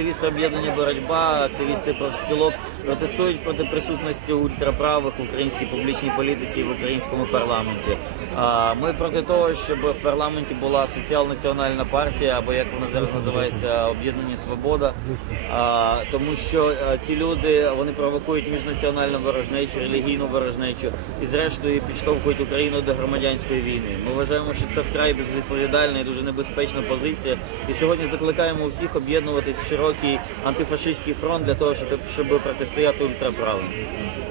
активісти об'єднання боротьба, активісти профспілок протестують проти присутності ультраправих в українській публічній політиці в українському парламенті. Ми проти того, щоб в парламенті була соціал-національна партія, або як вона зараз називається, об'єднання Свобода. Тому що ці люди вони провокують міжнаціональну ворожнечу, релігійну ворожнечу і зрештою підштовхують Україну до громадянської війни. Ми вважаємо, що це вкрай безвідповідальна і дуже небезпечна позиція. І сьогодні закликаємо всіх об'єднуватись в широкий антифашистський фронт для того, щоб, щоб протистояти ультраправим.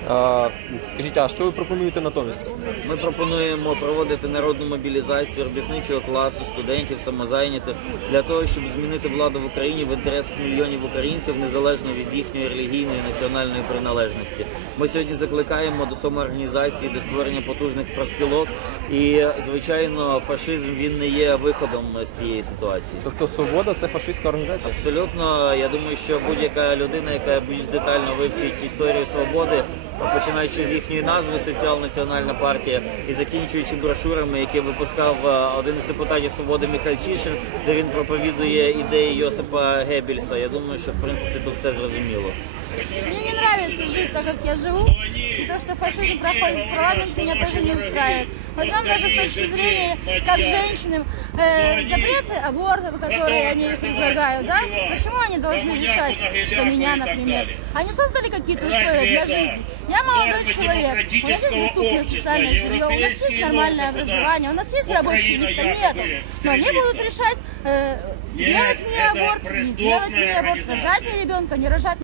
А, скажіть, а що ви пропонуєте натомість? Ми пропонуємо проводити народну мобілізацію робітничого класу, студентів, самозайнятих для того, щоб змінити владу в Україні в інтересах мільйонів українців незалежно від їхньої релігійної національної приналежності. Ми сьогодні закликаємо до самоорганізації, до створення потужних профспілок. І звичайно, фашизм він не є виходом з цієї ситуації. Тобто свобода це фашистська організація? Абсолютно, я думаю, що будь-яка людина, яка більш детально вивчить історію свободи, починаючи з їхньої назви Соціал-національна партія і закінчуючи брошурами, які випускав е, один з депутатів свободи Михальчишин, де він проповідує ідеї Йосипа Геббельса. Я думаю, що в принципі тут все зрозуміло. Жить так, как я живу, и то, что фашизм проходит в парламент, меня тоже не устраивает. Возьмем даже с точки зрения, как женщинам, э, запреты абортов, которые они предлагают, да? Почему они должны решать за меня, например? Они создали какие-то условия для жизни. Я молодой человек, у нас есть доступное социальное жилье, у нас есть нормальное образование, у нас есть рабочие места, нету. Но они будут решать, э, делать мне аборт, не делать мне аборт, рожать мне ребенка, не рожать.